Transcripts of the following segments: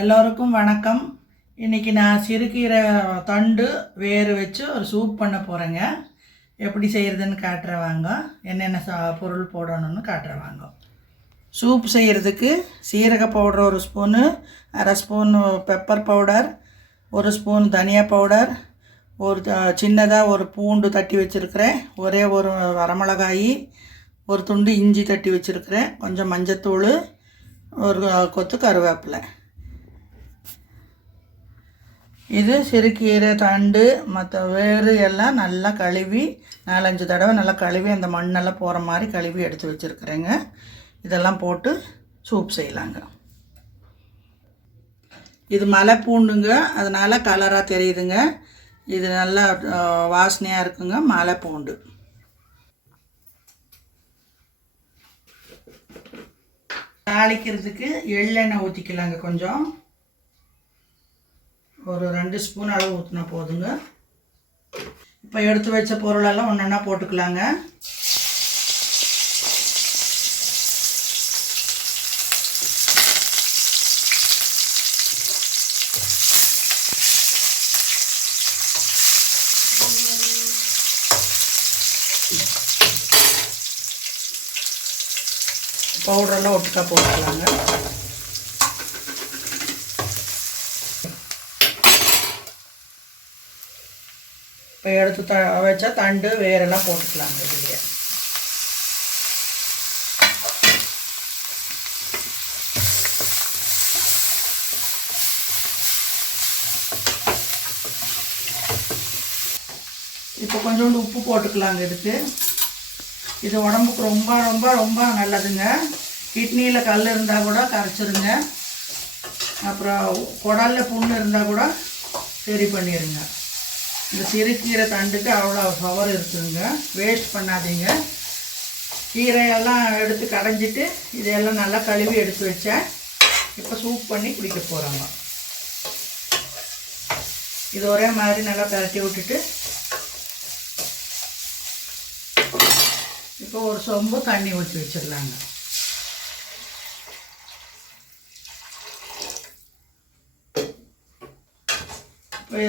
எல்லோருக்கும் வணக்கம். இன்றைக்கி நான் சிறுகீரை தண்டு வேறு வச்சு ஒரு சூப் பண்ண போகிறேங்க எப்படி செய்கிறதுன்னு காட்டுறவாங்க என்னென்ன சா பொருள் போடணும்னு காட்டுறவாங்க சூப் செய்கிறதுக்கு சீரக பவுடர் ஒரு ஸ்பூனு அரை ஸ்பூன் பெப்பர் பவுடர் ஒரு ஸ்பூன் தனியா பவுடர் ஒரு சின்னதாக ஒரு பூண்டு தட்டி வச்சுருக்கிறேன். ஒரே ஒரு வரமிளகாய் ஒரு துண்டு இஞ்சி தட்டி வச்சுருக்கிறேன். கொஞ்சம் மஞ்சத்தூள் ஒரு கொத்து கருவேப்பிலை. இது சிறுக்கீரை தண்டு மற்ற வேறு எல்லாம் நல்லா கழுவி நாலஞ்சு தடவை நல்லா கழுவி அந்த மண்ணெல்லாம் போகிற மாதிரி கழுவி எடுத்து வச்சுருக்குறேங்க. இதெல்லாம் போட்டு சூப் செய்யலாங்க. இது மலை பூண்டுங்க. அதனால் கலராக தெரியுதுங்க. இது நல்லா வாசனையாக இருக்குங்க மலை பூண்டு. தாளிக்கிறதுக்கு எள்ளெண்ணெய் ஊற்றிக்கலாங்க கொஞ்சம். ஒரு ரெண்டு ஸ்பூன் அளவு ஊற்றினா போதுங்க. இப்போ எடுத்து வச்ச பொருளெல்லாம் ஒன்று ஒன்றா போட்டுக்கலாங்க பவுடரெல்லாம் ஒட்டுக்கா போட்டுக்கலாங்க. எடுத்து த வச்சா தண்டு வேரெல்லாம் போட்டுக்கலாங்க இதுலேயே. இப்போ கொஞ்சோண்டு உப்பு போட்டுக்கலாங்க இதுக்கு. இது உடம்புக்கு ரொம்ப ரொம்ப ரொம்ப நல்லதுங்க. கிட்னியில் கல் இருந்தால் கூட கரைச்சிருங்க. அப்புறம் குடலில் புண்ணு இருந்தால் கூட சரி பண்ணிடுங்க இந்த சிறுகீரை தண்டுக்கு அவ்வளோ பவர் இருக்குதுங்க. வேஸ்ட் பண்ணாதீங்க. கீரையெல்லாம் எடுத்து கடைஞ்சிட்டு இதையெல்லாம் நல்லா கழுவி எடுத்து வச்சேன். இப்போ சூப் பண்ணி குடிக்க போகிறாங்க இது ஒரே மாதிரி நல்லா பரட்டி விட்டுட்டு இப்போ ஒரு சொம்பு தண்ணி ஊற்றி வச்சிடலாங்க.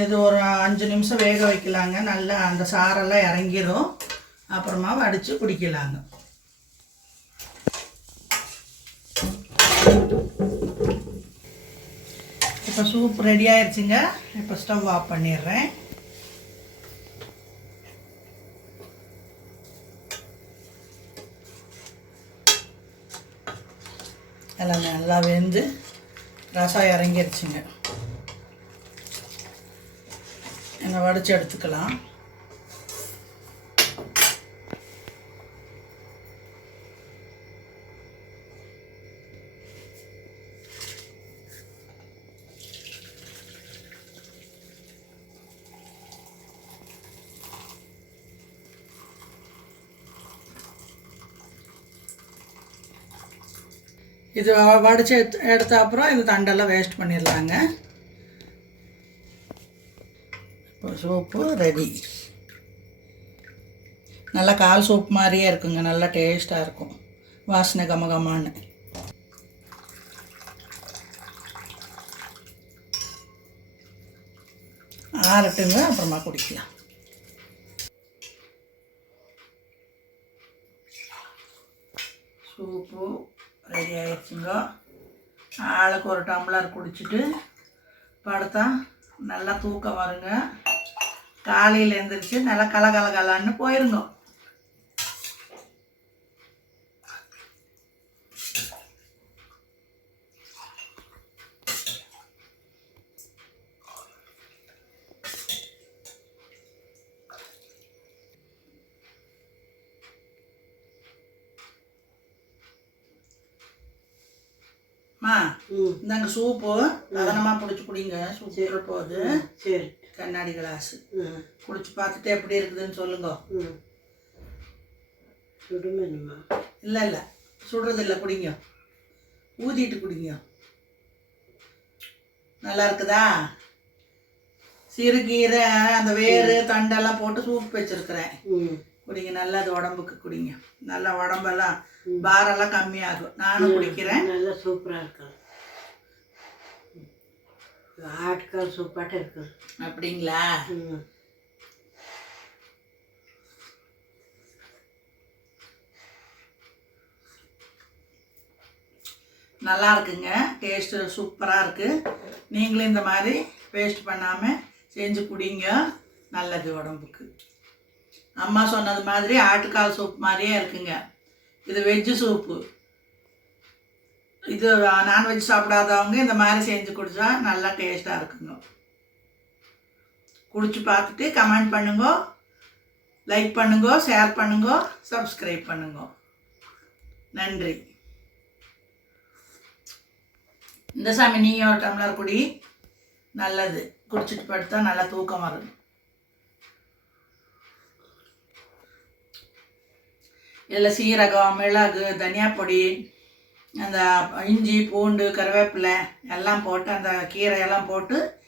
இது ஒரு அஞ்சு நிமிஷம் வேக வைக்கலாங்க. நல்லா அந்த சாரெல்லாம் இறங்கிடும் அப்புறமா வடித்து குடிக்கலாங்க. இப்போ சூப் ரெடி ஆயிடுச்சுங்க இப்போ ஸ்டவ் ஆஃப் பண்ணிடுறேன். எல்லாம் நல்லா வெந்து ரசம் இறங்கிருச்சுங்க. என்ன வடித்து எடுத்துக்கலாம். இது வடித்து எடுத்து எடுத்த அப்புறம் இது தண்டெல்லாம் வேஸ்ட் பண்ணிடலாங்க. இப்போ சூப்பு ரெடி. நல்லா கால் சூப் மாதிரியே இருக்குங்க நல்லா டேஸ்ட்டாக இருக்கும். வாசனை கமகமான்னு ஆறட்டுங்க அப்புறமா குடிக்கலாம். சூப்பு ரெடி ஆயிடுச்சுங்க. ஆளுக்கு ஒரு டம்ளர் குடிச்சிட்டு படுத்தா நல்லா தூக்கம் வருங்க. காலையில் எழுந்திரிச்சு நல்லா கல கல கலன்னு போயிருங்க மா. இந்தாங்க சூப்பு. லவனமாக பிடிச்சி குடிங்க. சூப்பு போகுது சரி. கண்ணாடி கிளாஸ் குடிச்சு பார்த்துட்டு எப்படி இருக்குதுன்னு சொல்லுங்க. சுடுமேனுமா இல்லை இல்லை. சுடுறது இல்லை குடிங்க. ஊதிட்டு குடிங்க. நல்லா இருக்குதா? சிறுகீரை அந்த வேறு தண்டெல்லாம் போட்டு சூப் வச்சுருக்கிறேன். குடிங்க நல்லா அது உடம்புக்கு குடிங்க. நல்லா உடம்பெல்லாம் பாரெல்லாம் கம்மியாகும். நானும் குடிக்கிறேன். நல்லா சூப்பராக இருக்கும் ஆட்டுக்கால் சூப்பாட்ட இருக்குது அப்படிங்களா? நல்லா இருக்குங்க. டேஸ்ட்டு சூப்பராக இருக்குது நீங்களும் இந்த மாதிரி வேஸ்ட் பண்ணாமல் செஞ்சு குடிங்க. நல்லது உடம்புக்கு. அம்மா சொன்னது மாதிரி ஆட்டுக்கால் சூப் மாதிரியே இருக்குங்க. இது வெஜ்ஜு சூப்பு. இது நான்வெஜ் சாப்பிடாதவங்க இந்த மாதிரி செஞ்சு குடிச்சா நல்லா டேஸ்ட்டாக இருக்குங்க. குடிச்சு பார்த்துட்டு கமெண்ட் பண்ணுங்க லைக் பண்ணுங்க ஷேர் பண்ணுங்க சப்ஸ்கிரைப் பண்ணுங்க. நன்றி. இந்த சாமி நீங்கள் ஒரு டம்ளர் குடி. நல்லது. குடிச்சிட்டு படுத்தா நல்லா தூக்கம் வரும். இதில் சீரகம் மிளகு தனியா பொடி அந்த இஞ்சி பூண்டு கருவேப்பிலை எல்லாம் போட்டு அந்த கீரையெல்லாம் போட்டு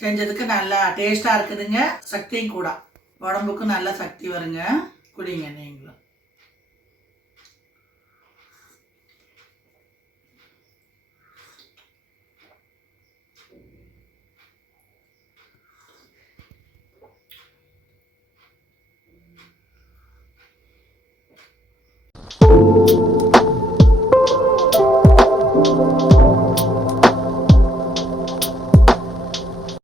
செஞ்சதுக்கு நல்லா டேஸ்ட்டாக இருக்குதுங்க. சக்தியும் கூட. உடம்புக்கும் நல்ல சக்தி வருங்க. குடிங்க நீங்களும்.